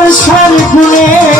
Anwar সার